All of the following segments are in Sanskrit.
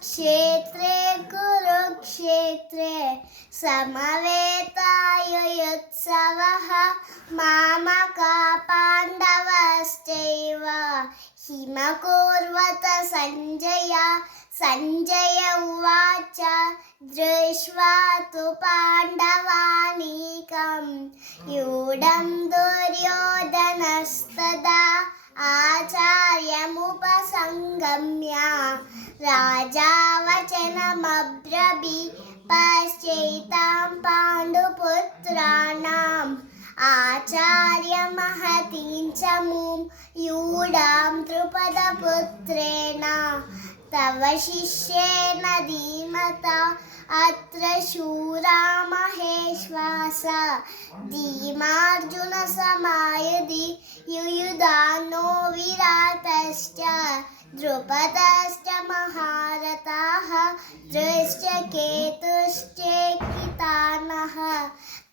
क्षेत्रे कुरुक्षेत्रे समवेतायुत्सवः मामका पाण्डवश्चैव हिमकुर्वत सञ्जय उवाच दृष्ट्वा तु पाण्डवानीकं यूढं दुर्योधनस्तदा आचार्यमुपसङ्गम्य राजा वचनमब्रवीत् पश्चैतां पाण्डुपुत्राणाम् आचार्यमहतीं च मुं यूढां द्रुपदपुत्रेण तव शिष्येण धीमता अत्र शूरा महेश्वास धीमार्जुनसमायुधि युयुधानो विराटश्च द्रुपदश्च महारथाः धृष्टकेतुश्चेकितानः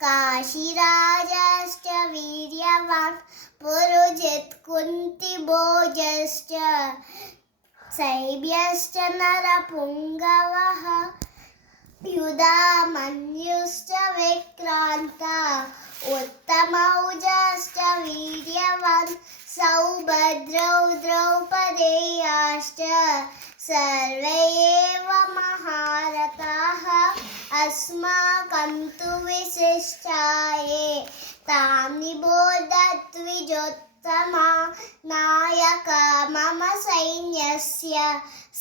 काशीराजश्च वीर्यवान् पुरुजित् कुन्तिभोजश्च शैब्यश्च नरपुङ्गवः युधामन्युश्च विक्रान्ता उत्तमौजाश्च वीर्यवान् सौभद्रौ द्रौपदेयाश्च सर्वे एव महारथाः अस्माकं तु विशिष्टाये तां निबोधद्विजोत्तमा नायका मम सैन्यस्य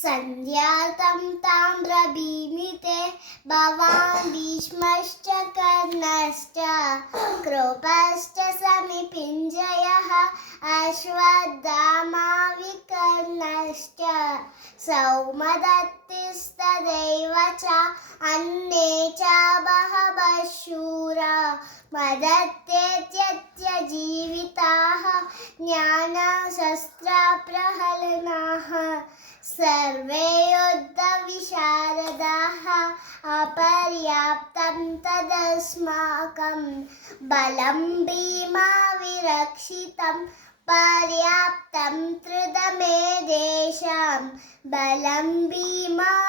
सन्ध्यार्थं तां ब्रवीमि ते भवान् भीष्मश्च कर्णश्च कृपश्च समितिञ्जयः अश्वत्थामा विकर्णश्च सौमदत्तिस्तदैव च अन्ये च बहवः शूरा मदत्तेत्यस्य जीविताः ज्ञानशस्त्रप्रहरणाः सर्वे युद्धविशारदाः अपर्याप्तं तदस्माकं बलं भीमाविरक्षितं पर्याप्तं त्रिदमेदेशां बलं भीमाविरक्षितं.